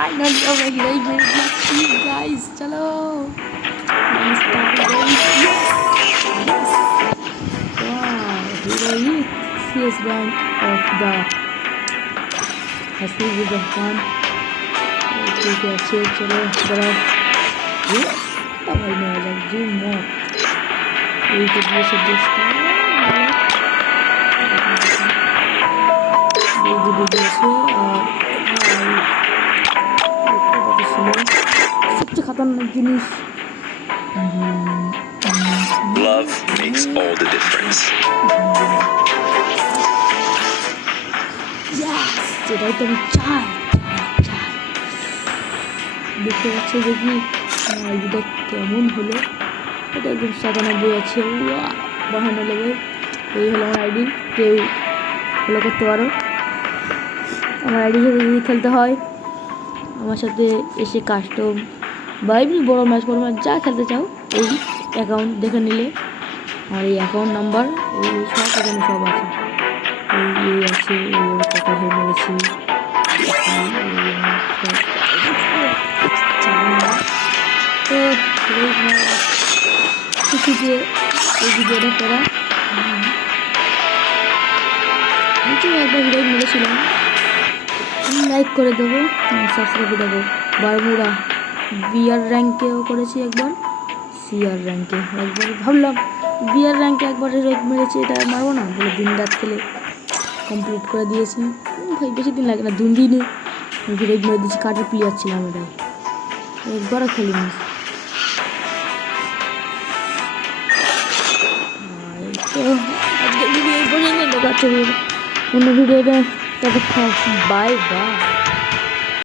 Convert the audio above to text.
Finally अब hero मिल गया guys. चलो hero CS rank of the Hasib Rahman। ठीक है अच्छे चलो बड़ा भाई में आ जाए जी मौत एक दूसरे से दोस्ता ये वीडियो से और सबसे खतरनाक जिनिस Love makes all the difference. সেটাই তো আমি চাই দেখতে পাচ্ছি দেখি এটা কেমন হলো। এটা একদম 97 আছে বাহানো লেভেল। এই হলো আমার আইডি, কেউ ফলো করতে পারো। আমার আইডির সাথে যদি খেলতে হয় আমার সাথে এসে কাস্টম বা এমনি বড়ো ম্যাচ যা খেলতে চাও এই অ্যাকাউন্ট দেখে নিলে আর এই অ্যাকাউন্ট নাম্বার এই সব এখানে সব আছে। এই আছে কথা হয়ে মেরেছি তো খুশি যে এই ভিডিওটা করা। একবার ভিডিও মেরেছিলাম, লাইক করে দেবো, সাবস্ক্রাইব দেবো। বারমুড়া বিআর র্যাঙ্কেও করেছি একবার, সিআর র্যাঙ্কে একবার। ভাবলাম বিআর র্যাঙ্কে একবার রেক মেরেছি, এটা মারবো না বলে দিন রাত খেলে কমপ্লিট করে দিয়েছি। ভাই বেশি দিন লাগে না, 2 দিনে রেক মেরে দিয়েছি। কার্ডের প্লেয়ার ছিলাম এটাই, একবারও খেলিনি। তো আজকে ভিডিও এই পর্যন্ত দেখাচ্ছে অন্য ভিডিওটা। Bye bye.